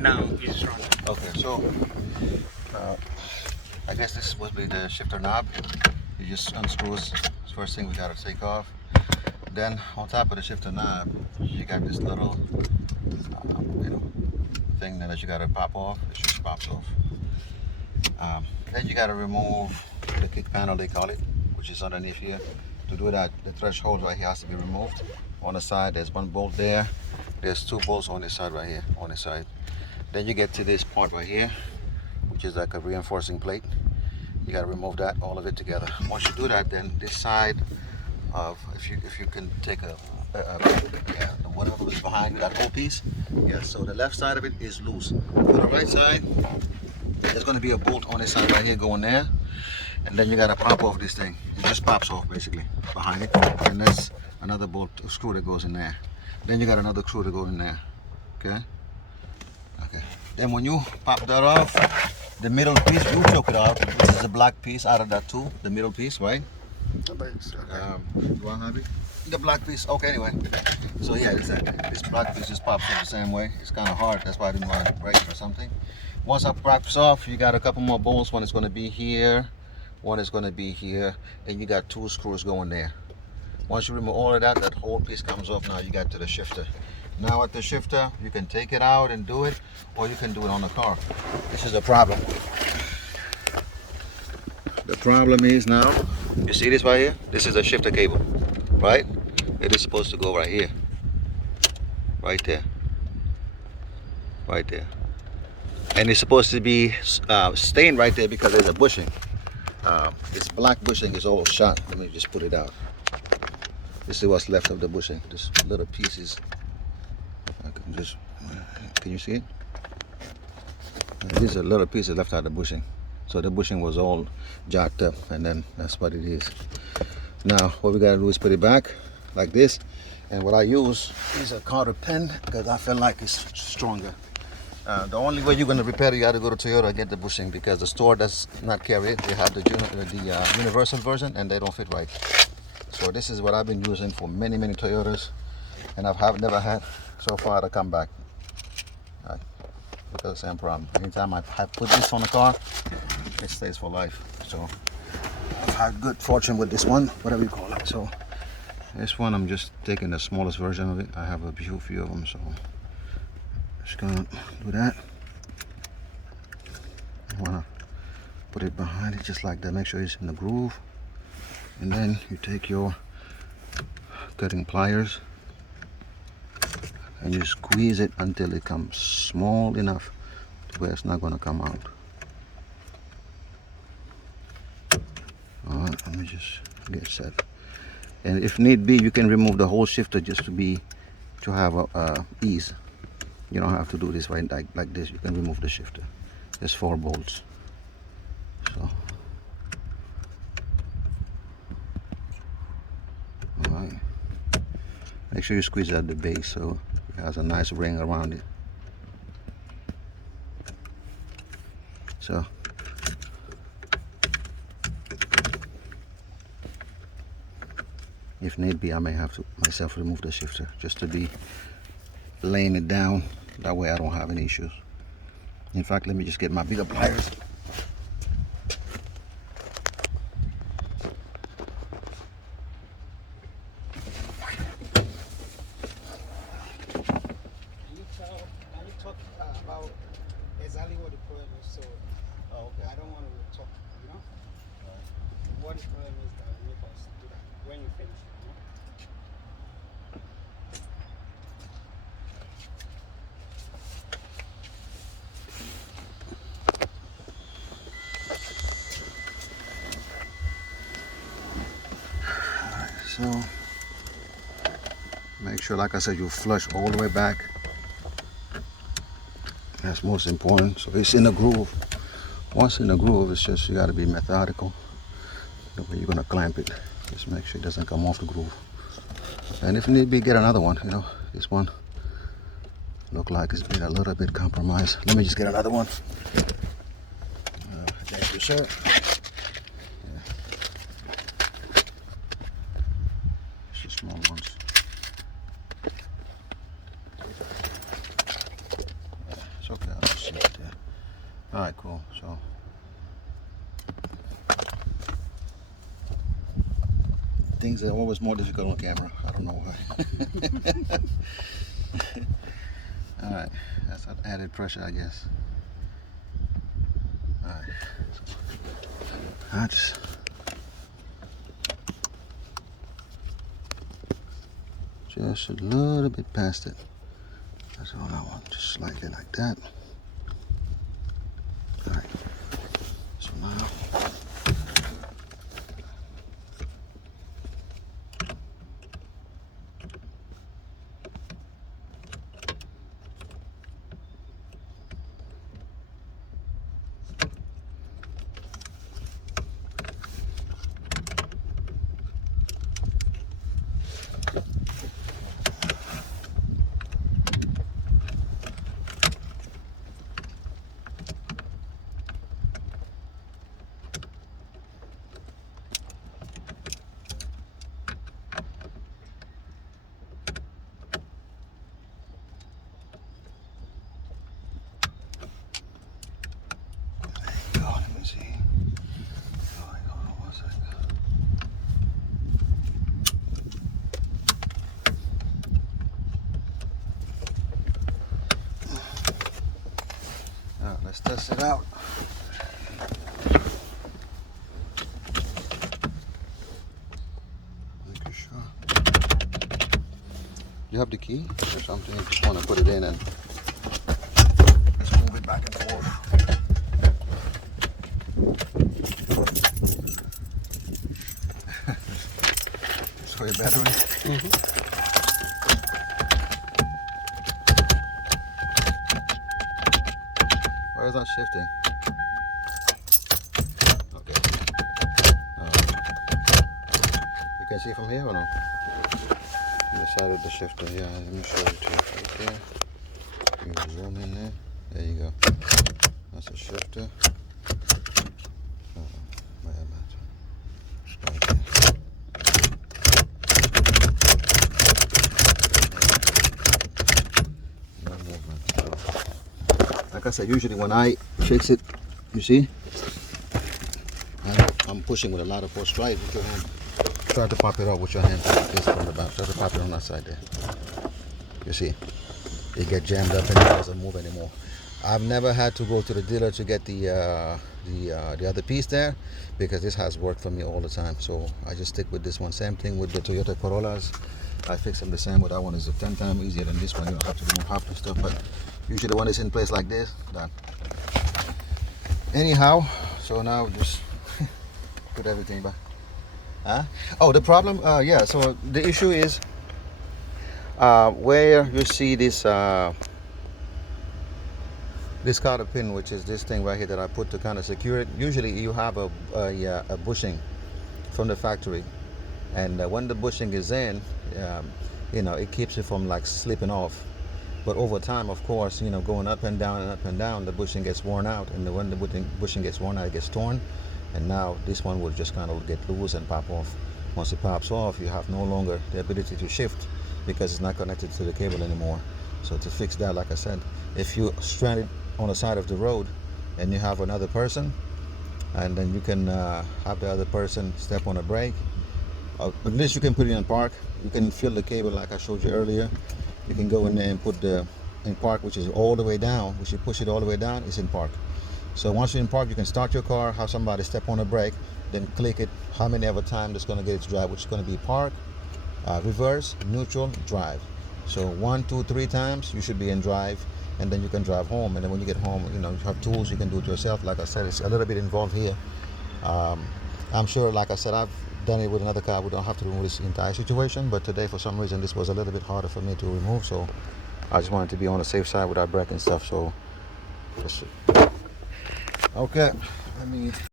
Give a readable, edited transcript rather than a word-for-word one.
Now it's running. Okay, so I guess this is supposed to be the shifter knob. You just unscrews. First thing we gotta take off. Then on top of the shifter knob, you got this little, you know, thing that you gotta pop off. It just pops off. Then you gotta remove the kick panel, they call it, which is underneath here. To do that, the threshold right here has to be removed. On the side, there's one bolt there. There's two bolts on this side right here, on this side. Then you get to this part right here, which is like a reinforcing plate. You gotta remove that, all of it together. Once you do that, then this side of, if you can take yeah, whatever was behind that whole piece. Yeah, so the left side of it is loose. For the right side, there's gonna be a bolt on this side right here going there. And then you gotta pop off this thing. It just pops off basically behind it. And there's another bolt screw that goes in there. Then you got another screw to go in there. Okay? Okay. Then when you pop that off, the middle piece, you took it out. This is a black piece out of that too, the middle piece, right? Do I have it? The black piece, okay, anyway. So yeah, this black piece just pops off the same way. It's kind of hard, that's why I didn't want to break it or something. Once that pops off, you got a couple more bolts. One is going to be here, one is going to be here, and you got two screws going there. Once you remove all of that, that whole piece comes off. Now you got to the shifter. Now at the shifter, you can take it out and do it, or you can do it on the car. This is a problem. The problem is now, you see this right here? This is a shifter cable, right? It is supposed to go right here. Right there. Right there. And it's supposed to be staying right there because there's a bushing. This black bushing is all shot. Let me just put it out. This is what's left of the bushing. This little pieces. Can you see it? These are little pieces left out of the bushing. So the bushing was all jacked up, and then that's what it is. Now what we gotta do is put it back like this. And what I use is a cotter pen because I feel like it's stronger. The only way you're gonna repair it, you gotta go to Toyota and get the bushing because the store does not carry it. They have the universal version and they don't fit right. So this is what I've been using for many Toyotas, and I've never had so far to come back. Because the same problem. Anytime I put this on the car, it stays for life. So I've had good fortune with this one, whatever you call it. So this one, I'm just taking the smallest version of it. I have a few of them, so just gonna do that. I wanna put it behind it just like that. Make sure it's in the groove. And then you take your cutting pliers and you squeeze it until it comes small enough to where it's not going to come out. Alright, let me just get set. And if need be, you can remove the whole shifter just to have ease. You don't have to do this right like this. You can remove the shifter. There's 4 bolts. So alright. Make sure you squeeze out the base so it has a nice ring around it. So if need be, I may have to myself remove the shifter just to be laying it down. That way I don't have any issues. In fact, let me just get my bigger pliers. About exactly what the problem is. So I don't want to talk, you know? What the problem is that will make us do that when you finish, you know? So make sure, like I said, you flush all the way back. That's most important. So it's in the groove. Once in the groove, it's just you got to be methodical the way you're gonna clamp it. Just make sure it doesn't come off the groove. And if need be, get another one. You know, this one look like it's been a little bit compromised. Let me just get another one. Thank you, sir. Yeah. It's just small ones. It's okay. All right, cool. So things are always more difficult on camera. I don't know why. All right, that's added pressure, I guess. All right, just a little bit past it. That's all I want, just slightly like that. All right, so now let's test it out. Making sure. You have the key or something? You just want to put it in and just move it back and forth. It's for your battery. Why is that shifting? Okay. You can see from here or no? On the side of the shifter, yeah, let me show it to you right there. You can zoom in there. There you go. That's a shifter. Where am I? Right there. No movement. Like I said, usually when I fix it, you see, I'm pushing with a lot of force. Try it with your hand. Try to pop it up with your hand. This from the back. Try to pop it on that side there. You see, it get jammed up and it doesn't move anymore. I've never had to go to the dealer to get the other piece there, because this has worked for me all the time. So I just stick with this one. Same thing with the Toyota Corollas. I fix them the same way. That one is 10 times easier than this one. You don't have to remove half the stuff, but usually when it's in place like this, done. Anyhow, so now just put everything back. Oh, the problem, yeah, so the issue is where you see this this cotter pin, which is this thing right here that I put to kind of secure it. Usually you have a bushing from the factory, and when the bushing is in, you know, it keeps it from like slipping off. But over time, of course, you know, going up and down and up and down, the bushing gets worn out, and when the bushing gets worn out, it gets torn. And now this one will just kind of get loose and pop off. Once it pops off, you have no longer the ability to shift because it's not connected to the cable anymore. So to fix that, like I said, if you're stranded on the side of the road and you have another person, and then you can have the other person step on a brake, at least you can put it in park. You can feel the cable like I showed you earlier. You can go in there and put the in park, which is all the way down. Which you push it all the way down, it's in park. So once you're in park, you can start your car, have somebody step on the brake, then click it how many ever time that's going to get it to drive, which is going to be park, reverse, neutral, drive. So 1, 2, 3 times you should be in drive, and then you can drive home. And then when you get home, you know, you have tools, you can do it yourself. Like I said, it's a little bit involved here. I'm sure, like I said, I've done it with another car. We don't have to remove this entire situation, but today for some reason this was a little bit harder for me to remove, so I just wanted to be on the safe side without breaking stuff. So okay, let me